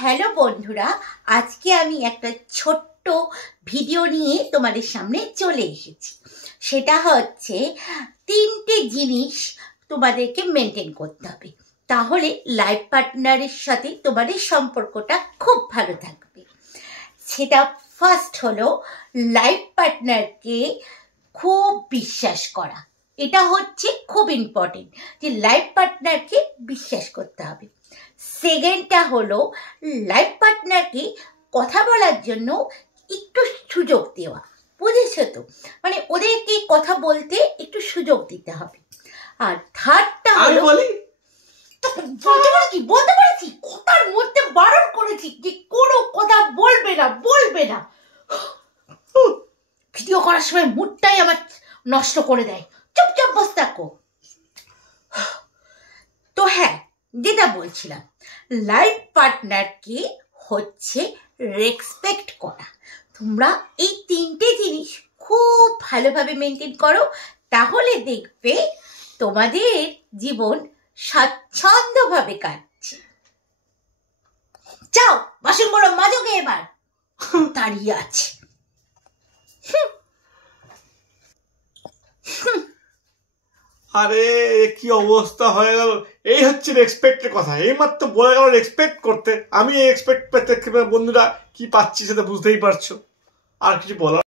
Hello বন্ধুরা, আজকে আমি একটা ছোট্ট ভিডিও নিয়ে তোমাদের সামনে চলে এসেছি। সেটা হচ্ছে 3টে জিনিস তোমাদেরকে মেনটেন করতে হবে, তাহলে লাইফ পার্টনারের সাথে তোমাদের সম্পর্কটা খুব ভালো থাকবে। সেটা ফার্স্ট হলো লাইফ পার্টনারকে খুব বিশ্বাস করা। এটা হচ্ছে খুব ইম্পর্টেন্ট যে লাইফ পার্টনারকে বিশ্বাস করতে হবে। সেকেন্ডটা হলো লাইফ পার্টনারকে কথা বলার জন্য একটু সুযোগ দেওয়া। বুঝেছো তো? মানে ওদেরকে কথা বলতে একটু সুযোগ দিতে হবে। আর থার্ডটা হলো বলতে পারছি কথার মধ্যে বারণ করেছি যে কোনো কথা বলবে না। ভিডিও করার সময় মুডটাই আমার নষ্ট করে দেয়। চুপচাপ বসে থাকো। তো হ্যাঁ, যেটা বলছিলাম, লাইফ পার্টনারকে হচ্ছে রেসপেক্ট করা। তোমরা এই 3টে জিনিস খুব ভালোভাবে মেনটেন করো, তাহলে দেখবে তোমাদের জীবন স্বাচ্ছন্দ্যভাবে কাটছে। যাও বাসনগুলো মাজোগে এবার, দাঁড়িয়ে আছে। আরে কি অবস্থা হয়ে গেল! এই হচ্ছে রেসপেক্টের কথা। এইমাত্র বলে গেল রেসপেক্ট করতে, আমি এই এক্সপেক্ট পেতে বন্ধুরা কি পাচ্ছি সেটা বুঝতেই পারছো। আর কিছু বলার